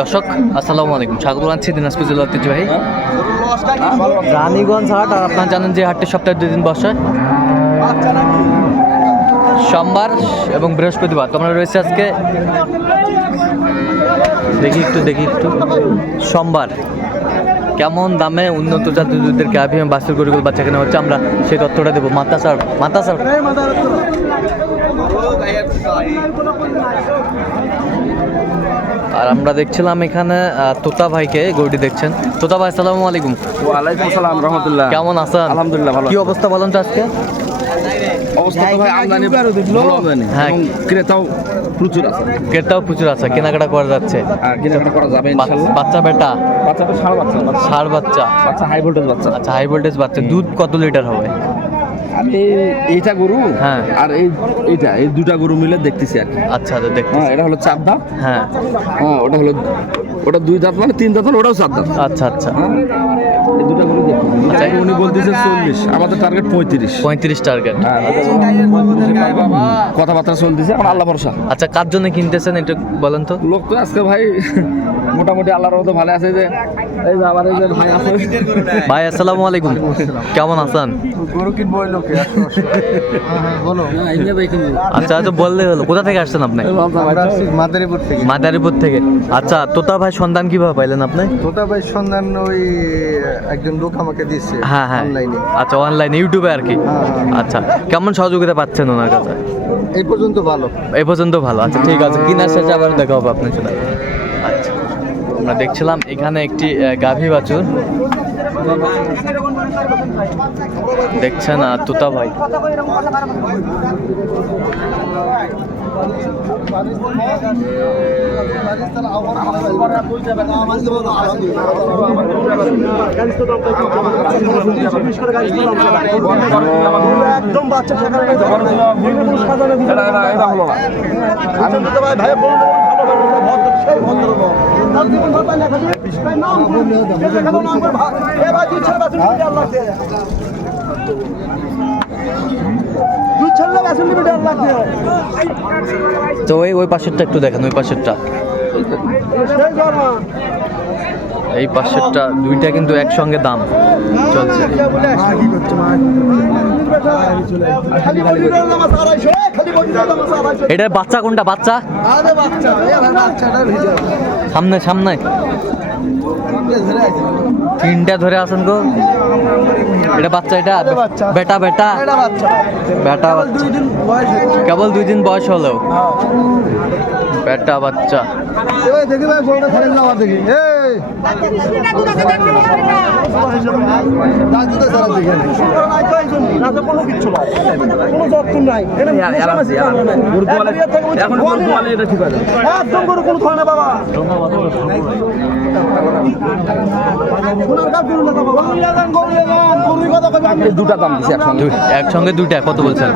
দর্শক, আসসালামু আলাইকুম। স্বাগত জানাচ্ছি দিনাজপুর জেলা ঐতিহ্যবাহী রানীগঞ্জ হাট। আর আপনারা জানেন যে হাটটি সপ্তাহে দুই দিন বসে। সোমবার এবং বৃহস্পতিবার। তোমরা রয়েছে আজকে দেখি একটু দেখি একটু। সোমবার। কেমন দামে উন্নত জাতের দুধের গাভী এবং গরুগুলো বাচ্চা কেনা হচ্ছে, আমরা সেই তথ্যটা দেবো। মাতা স্যার মাতা স্যার আর আমরা দেখছিলাম এখানে আহ, তোতা ভাইকে গরুটি দেখছেন। তোতা ভাই আসসালামু আলাইকুম। ওয়ালাইকুম আসসালাম রহমতুল্লাহ। কেমন আছেন? আলহামদুলিল্লাহ ভালো কি অবস্থা বলেন তো আজকে? অবস্থা তো ভাই আমদানি ভালো আমদানি। হ্যাঁ। ক্রেতাও প্রচুর আছে। ক্রেতাও প্রচুর আছে কেনাকাটা করা যাচ্ছে। আর কেনাকাটা করা যাবে বাচ- বাচ্চা বেটা? বাচ্চা তো বাচ্চা বাচ্চা। ষাড় বাচ্চা। বাচ্চা হাই ভোল্টেজ বাচ্চা। আচ্ছা হাই ভোল্টেজ বাচ্চা। দুধ কত লিটার হবে? আর এইটা গরু হ্যাঁ। আর এই এইটা এই দুটা গরু মিলে দেখতেছি আর কি। আচ্ছা আচ্ছা দেখতে হ্যাঁ এটা হলো চার দাঁত। হ্যাঁ। হ্যাঁ ওটা হলো ওটা দুই দাঁত মানে তিন দাঁত মানে ওটাও চার দাঁত। আচ্ছা আচ্ছা। হ্যাঁ এই দুটা গরু দেখতেছি। দুটা আচ্ছা। উনি বলতেছে চল্লিশ আমাদের টার্গেট পঁয়ত্রিশ। পঁয়ত্রিশ টার্গেট হ্যাঁ, কথাবার্তা চলতেছে এখন আল্লাহ ভরসা। আচ্ছা কার জন্য কিনতেছেন একটু বলেন তো। লোক তো আজকে ভাই মোটামুটি আল্লাহর মতো ভালো আছে যে এই যে আমার এই যে ভাই আছে। ভাই আসসালামু আলাইকুম। কেমন আছেন? গরু কিনবো ওই লোকে বলো। আচ্ছা তো বললে হলো। কোথা থেকে আসছেন আপনি? মাদারীপুর থেকে। মাদারীপুর থেকে। আচ্ছা তোতা ভাই সন্ধান কীভাবে পাইলেন আপনি? তোতা ভাই সন্ধান ওই একজন লোক আমাকে দিচ্ছে হ্যাঁ হ্যাঁ। অনলাইনে আচ্ছা অনলাইন ইউটিউবে আর কি? হ্যাঁ, হ্যাঁ। আচ্ছা কেমন সহযোগিতা পাচ্ছেন ওনার কাছে? এই পর্যন্ত ভালো। এই পর্যন্ত ভালো। আচ্ছা ঠিক আছে। কিনার শেষে আবার দেখা হবে আপনার সাথে। আচ্ছা আমরা দেখছিলাম এখানে একটি গাভী বাছুর। দেখছেন আর তুতা ভাই। একদম বাচ্চা তো ওই ওই পাশেরটা একটু দেখেন ওই পাশেরটা। এই পাশেরটা দুইটা কিন্তু একসঙ্গে দাম চলছে। এটার বাচ্চা কোনটা? বাচ্চা? সামনে সামনে। তিনটা ধরে আছেন গো। এটা বাচ্চা এটা? বেটা বেটা? বেটা বাচ্চা। কেবল দুই দিন বয়স হলো। বেটা বাচ্চা। দেখি ভাই দেখি। দুটা দাম একসঙ্গে। একসঙ্গে দুইটা কত বলছেন?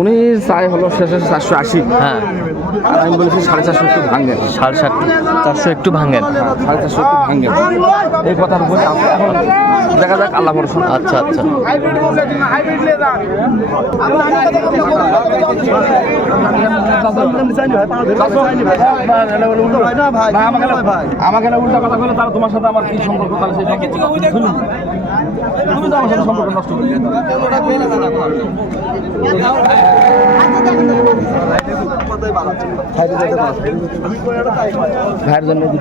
উনি চাই হলো শেষে চারশো আশি। হ্যাঁ। আর আমি বলেছি সাড়ে চারশো একটু ভাঙেন সাড়ে চারশো একটু ভাঙেন। সাড়ে চারশো একটু ভাঙেন। এই কথার উপরে আমরা এখন দেখা যাক আল্লাহ ভরসা আচ্ছা আচ্ছা। আমাকে না উল্টা কথা বলে তারা তোমার সাথে আমার কি সম্পর্ক তাহলে সেটা তুমি তো আমার সাথে সম্পর্ক নষ্ট করলে ভাইয়ের জন্য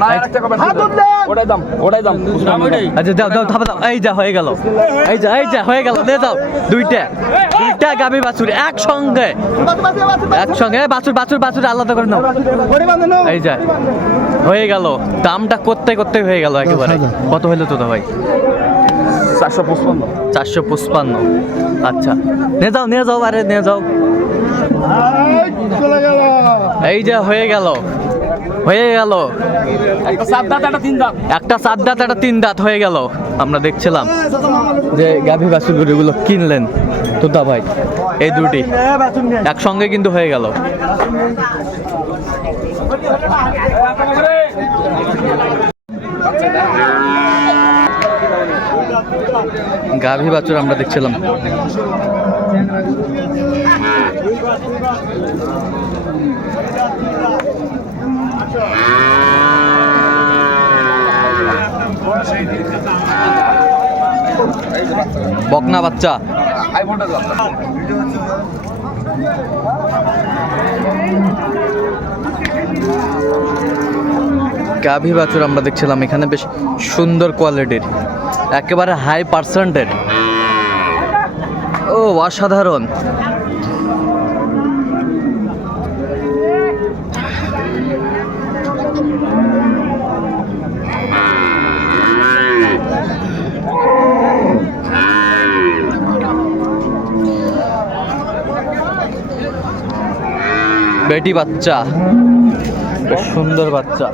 না একটা কমেন্ট ওটাই দাম ওটাই দাম। আচ্ছা দাও দাও থাপা দাও এই যা হয়ে গেল। এই যা এই যা হয়ে গেল। দে দাও দুইটা। দুইটা গাবি বাছুর একসঙ্গে। একসঙ্গে। বাছুর বাছুর বাছুর আলাদা করে নাও। এই যা। হয়ে গেল। দামটা করতে করতে হয়ে গেল একেবারে। কত হইল তো ভাই? চারশো পঁচপান্ন। চারশো পঁচপান্ন। আচ্ছা। নিয়ে যাও নিয়ে যাও আরে নিয়ে যাও। এই যে হয়ে গেল। হয়ে গেল। একটা সাত দাঁত। একটা তিন দাঁত হয়ে গেল। আমরা দেখছিলাম যে গাভি গাভী বাছুরগুলো কিনলেন তোতা ভাই এই দুটি। একসঙ্গে কিন্তু হয়ে গেল। গাভী বাছুর আমরা দেখছিলাম। গাভি বাচ্চা? গাভী বাছুর আমরা দেখছিলাম, এখানে বেশ সুন্দর কোয়ালিটির, একেবারে হাই পার্সেন্টের ও, অসাধারণ। বেটি বাচ্চা। বেশ সুন্দর বাচ্চা।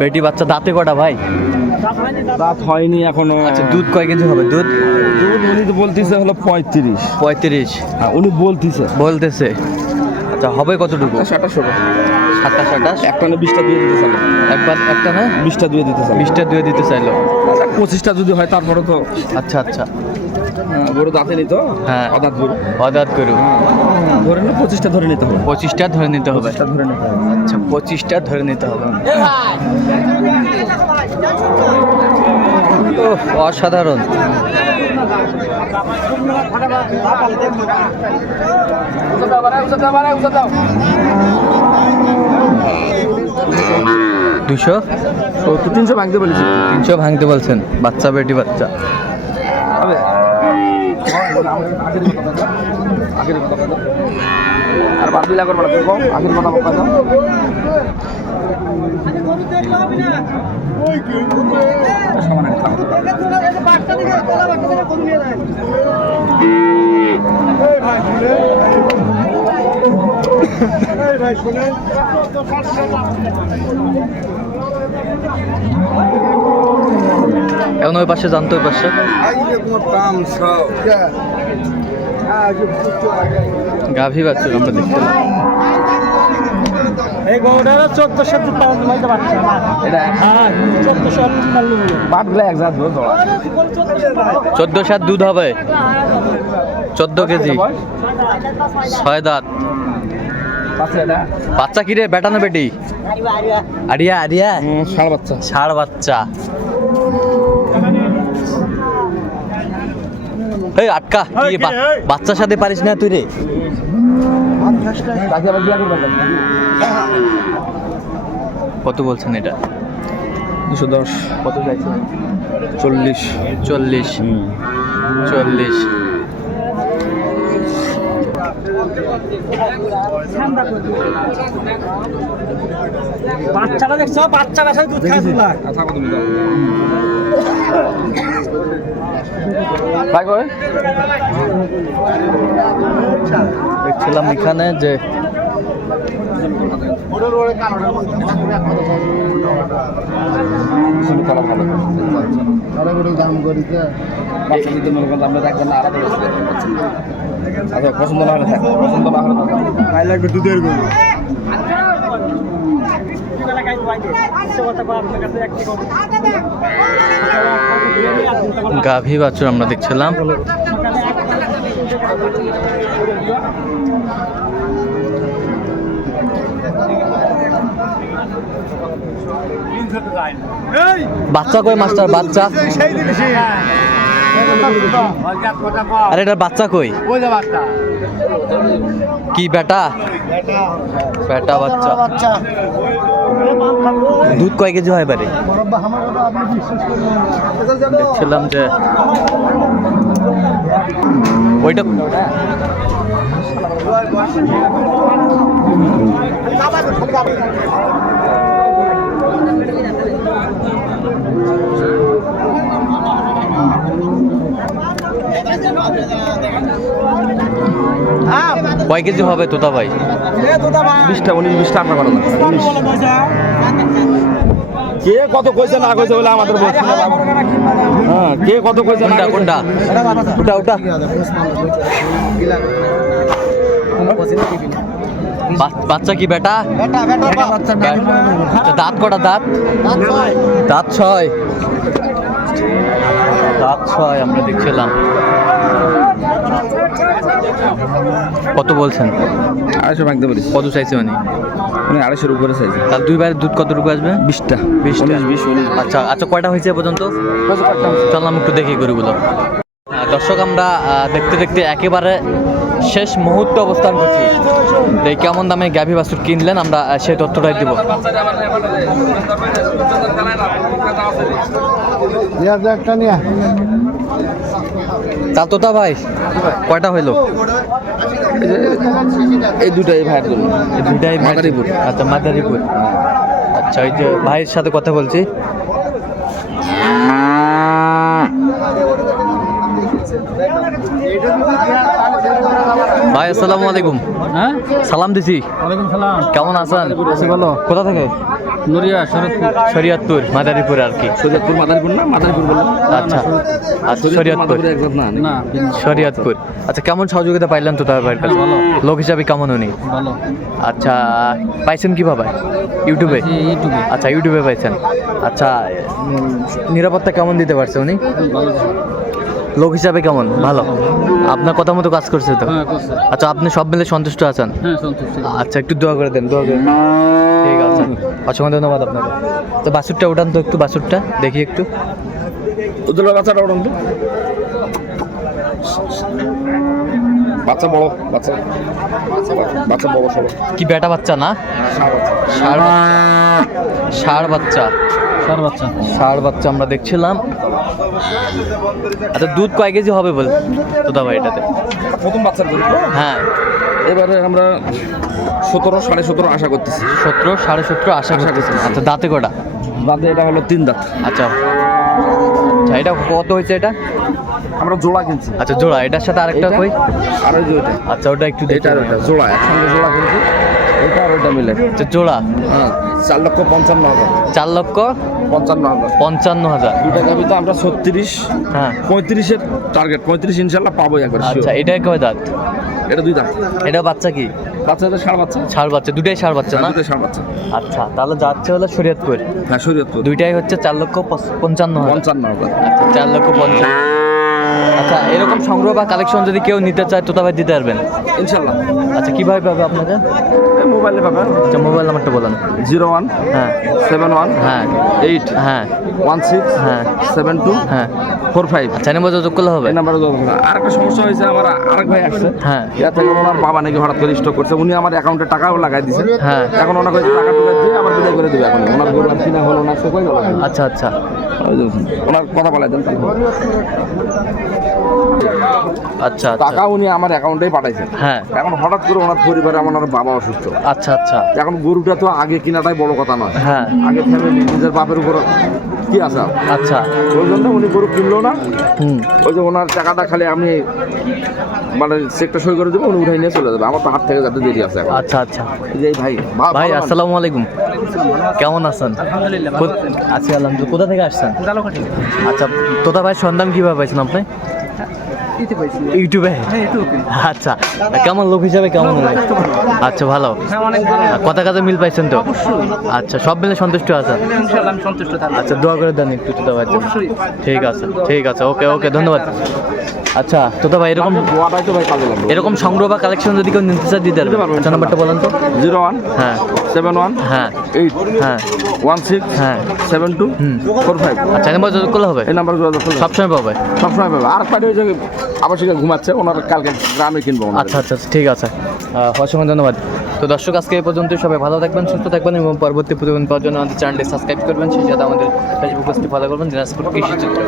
বেটি বাচ্চা দাঁতে কটা ভাই? দাঁত হয়নি এখনও। আচ্ছা দুধ কয় কেজি হবে? দুধ? দুধ উনি তো বলতেছে হলো পঁয়ত্রিশ। পঁয়ত্রিশ। উনি বলতেছে। বলতেছে। আচ্ছা হবে কতটুকু? সাতাশ হবে। সাতাশ আঠাশ একটা না বিশটা দিয়ে দিতে চাইলো। একবার একটা না? বিশটা দিয়ে দিতে চাইলো। বিশটা দিয়ে দিতে চাইলো। পঁচিশটা যদি হয় তারপরে তো আচ্ছা আচ্ছা। গরু দাঁতে নিত হ্যাঁ। অদাঁত গরু? অদাত করু ধরে না পঁচিশটা ধরে নিতে হবে। পঁচিশটা ধরে নিতে হবে। ধরে নিতে হবে। আচ্ছা পঁচিশটা ধরে নিতে হবে। অসাধারণ। দুশো তিনশো ভাঙতে বলেছি। তিনশো ভাঙতে বলছেন। বাচ্চা বেটি বাচ্চা। আগের কথা বলো। আর বাদ বিলা না তুই কম আগের কথা বলো দাও সমানে থাকো। এখন ওই পাশে জানতো ওই পাশে। গাভী বাচ্চা আমরা এই চোদ্দশো পারছে এটা? হ্যাঁ চোদ্দশো এক জাত দুধ হবে। চোদ্দ কেজি। ছয় দাঁত? বাচ্চা কি রে? বেটা না বেটি? আরিয়া আরিয়া? ষাঁড় বাচ্চা। ষাড় বাচ্চা। এই আটকা। কি বাচ্চার সাথে পারিস না তুই রে। কত বলছেন এটা? দুশো দশ। কত চাইছেন? চল্লিশ। চল্লিশ। চল্লিশ। বাচ্চাটা দেখছ বাচ্চা বাসায় দুধ খায় কই? দেখছিলাম এখানে যে। দাম করিতে মনে করেন আমরা দেখবেন আলাদা। আচ্ছা, পছন্দ না হলে পছন্দ না হলে থাক। তাই লাগবে দুধের গরু। গাভী বাছুর আমরা দেখছিলাম। বাচ্চা কই মাস্টার? বাচ্চা? আরে এটা বাচ্চা কই? কি বেটা? বেটা বাচ্চা। দুধ কয় কেজি হয় বারে দেখছিলাম যে ওইটা কয় কেজি হবে তোতা ভাই? বিশটা উনিশ বিশটা আটটা করে কে কত কইছে না কইছে বলে আমাদের বলছে হ্যাঁ কে কত কইছে না কোনটা? ওটা ওটা বাচ্চা কি বেটা? আচ্ছা, দাঁত কটা দাঁত? দাঁত ছয়। দাঁত ছয় আমরা দেখছিলাম। কত বলছেন? আড়াইশো ভাঙতে পারিস কত চাইছে মানে মানে আড়াইশোর উপরে চাইছে। তাহলে দুই বাইরের দুধ কতটুকু আসবে? বিশটা। উনিশ বিশ আচ্ছা আচ্ছা কয়টা হয়েছে পর্যন্ত? চললাম একটু দেখি গরুগুলো। দর্শক আমরা দেখতে দেখতে একেবারে শেষ মুহূর্তে অবস্থান করছি। এই কেমন দামে গাভী বাছুর কিনলেন? আমরা সেই তথ্যটাই দিব। একটা নিয়ে তা তোতা ভাই কয়টা হইল? এই দুটাই ভাইয়ের জন্য। এই দুইটাই ভাই- মাদারীপুর। আচ্ছা মাদারীপুর। আচ্ছা ওই যে ভাইয়ের সাথে কথা বলছি। ভাই আসসালামু আলাইকুম। হ্যাঁ? সালাম দিছি। ওয়ালাইকুম সালাম। কেমন আছেন? আছি ভালো। কোথা থেকে? নুরিয়া শরৎপুর। শরীয়তপুর মাদারীপুর আর কি। শরীয়তপুর মাদারীপুর না? মাদারীপুর বলল আচ্ছা। আচ্ছা শরীয়তপুর না? না শরীয়তপুর। আচ্ছা কেমন সহযোগিতা পাইলেন তো তার ভাইয়ের কাছে ভালো। লোক হিসাবে কেমন উনি? ভালো। আচ্ছা পাইছেন কীভাবে? ইউটিউবে? ইউটিউবে। আচ্ছা ইউটিউবে পাইছেন। আচ্ছা নিরাপত্তা কেমন দিতে পারছে উনি? ভালো। লোক হিসাবে কেমন? ভালো। আপনার কথা মতো কাজ করছে তো? হ্যাঁ আচ্ছা আপনি সব মিলে সন্তুষ্ট আছেন? হ্যাঁ আচ্ছা একটু দোয়া করে দেন দোয়া করে ঠিক আছে। অসংখ্য ধন্যবাদ আপনাকে। তো বাসুরটা উঠান তো একটু বাসুরটা দেখি একটু। বাচ্চাটা তো। বাচ্চা বড় বাচ্চা। বাচ্চা বড় সব কি বেটা বাচ্চা না? ষাঁড় বাচ্চা। ষাঁড় বাচ্চা। ষাঁড় বাচ্চা। আমরা দেখছিলাম। আচ্ছা দুধ কয় কেজি হবে বল তোদা ভাই এটাতে? প্রথম বাচ্চার দুধ। হ্যাঁ। এবারে আমরা সতেরো সাড়ে সতেরো আশা করতেছি। সতেরো সাড়ে সতেরো আশা আশা করতেছি। করতেছি। আচ্ছা দাঁতে কটা দাঁতে এটা হলো তিন দাঁত। আচ্ছা। আচ্ছা এটা কত হয়েছে এটা? আমরা জোড়া কিনছি। আচ্ছা জোড়া এটার সাথে আরেকটা কই? আর ওই ওইটা আচ্ছা ওটা একটু দেখে এটা ওইটা জোড়া একসঙ্গে জোড়া কিনছি। এটা আর ওইটা মিলে। আচ্ছা জোড়া? হ্যাঁ চার লক্ষ পঞ্চান্ন হাজার। চার লক্ষ পঞ্চান্ন হাজার। পঞ্চান্ন হাজার। দুটা গাবি তো আমরা ছত্রিশ হ্যাঁ। পঁয়ত্রিশের টার্গেট পঁয়ত্রিশ ইনশাল্লাহ পাবো একবার আচ্ছা এটা কয় দাঁত? এটা দুই এটা বাচ্চা কি? বাচ্চাদের ষাড় বাচ্চা। ষাড় বাচ্চা দুটাই ষাড় বাচ্চা না? দুটাই ষাড় বাচ্চা। আচ্ছা তাহলে যাচ্ছে হলো শরীয়তপুর। হ্যাঁ শরীয়তপুর। দুইটাই হচ্ছে চার লক্ষ পঞ্চান্ন হাজার। পঞ্চান্ন হাজার। আচ্ছা চার লক্ষ পঞ্চান্ন। আচ্ছা এরকম সংগ্রহ বা কালেকশন যদি কেউ নিতে চায় তো তবে দিতে পারবেন? ইনশাল্লাহ। আচ্ছা কীভাবে পাবে আপনাকে? মোবাইলে পাবেন। আচ্ছা মোবাইল নাম্বারটা বলেন। জিরো ওয়ান হ্যাঁ। সেভেন ওয়ান হ্যাঁ। এইট হ্যাঁ। ওয়ান সিক্স হ্যাঁ। সেভেন টু হ্যাঁ। Four five. আচ্ছা নম্বর যোগাযোগ করলে হবে? নাম্বারে যোগাযোগ আর একটা সমস্যা হয়েছে আমার আরেক ভাই আসছে। হ্যাঁ। ইয়া থেকে ওনার বাবা নাকি হঠাৎ করে স্টক করছে। উনি আমার অ্যাকাউন্টে টাকাও লাগাই দিছে। হ্যাঁ। এখন ওনাকে টাকা টুকা দিয়ে আমার বিদায় করে দিবে এখন। ওনার কিনা হলো না সে আচ্ছা আচ্ছা। ওনার কথা বলাই দেন আচ্ছা টাকা আচ্ছা উনি আমার অ্যাকাউন্টেই পাঠাইছেন। হ্যাঁ। এখন হঠাৎ করে ওনার পরিবারে আমার বাবা অসুস্থ। আচ্ছা আচ্ছা। এখন গরুটা তো আগে কিনাটাই বড় কথা নয়। হ্যাঁ। আগে ফ্যামিলি নিজের বাপের উপর কি আছে? আচ্ছা। ওই জন্য উনি গরু কিনলো না। হুম। ওই যে ওনার টাকাটা খালি আমি মানে চেকটা সই করে দেবো উনি উঠাই নিয়ে চলে যাবে। আমার তো হাত থেকে যাতে দেরি আছে আচ্ছা আচ্ছা। এই ভাই ভাই আসসালামু আলাইকুম। কেমন আছেন? কোথ- আছি। আলহামদুলিল্লাহ। কোথা থেকে আসছেন? আচ্ছা তোতা ভাই সন্ধান কীভাবে পাইছেন আপনি? ইউটিউবে আচ্ছা কেমন লোক হিসাবে কেমন? আচ্ছা ভালো। আর কথা কাজে মিল পাইছেন তো? আচ্ছা সব মিলে সন্তুষ্ট আছেন? আচ্ছা দোয়া করে দেন একটু তোতা ঠিক আছে ঠিক আছে। ওকে ওকে ধন্যবাদ। আচ্ছা ভাই এরকম তো ভাই কাজে লাগবে। এরকম সংগ্রহ বা কালেকশন যদি কেউ নিতে চায় দিতে পারবেন আচ্ছা নাম্বারটা বলেন তো। জিরো ওয়ান হ্যাঁ। সেভেন ওয়ান হ্যাঁ। এইট হ্যাঁ। ওয়ান সিক্স হ্যাঁ। Seven two. Four five. আচ্ছা নাম্বার যোগাযোগ করলে হবে? এই নাম্বার যোগাযোগ করলে সবসময় পাবে? সবসময় পাবে। আর পাঠিয়ে ওই যে আবাসিকে ঘুমাচ্ছে ওনার কালকে গ্রামে কিনবো আচ্ছা আচ্ছা আচ্ছা, ঠিক আছে। অসংখ্য ধন্যবাদ। তো দর্শক আজকে এই পর্যন্ত সবাই ভালো থাকবেন সুস্থ থাকবেন এবং পরবর্তী প্রতিবেদন পাওয়ার জন্য আমাদের চ্যানেলটি সাবস্ক্রাইব করবেন। সেই সাথে আমাদের ফেসবুক পেজটি ফলো করবেন। দিনাজপুর কৃষি চিত্র।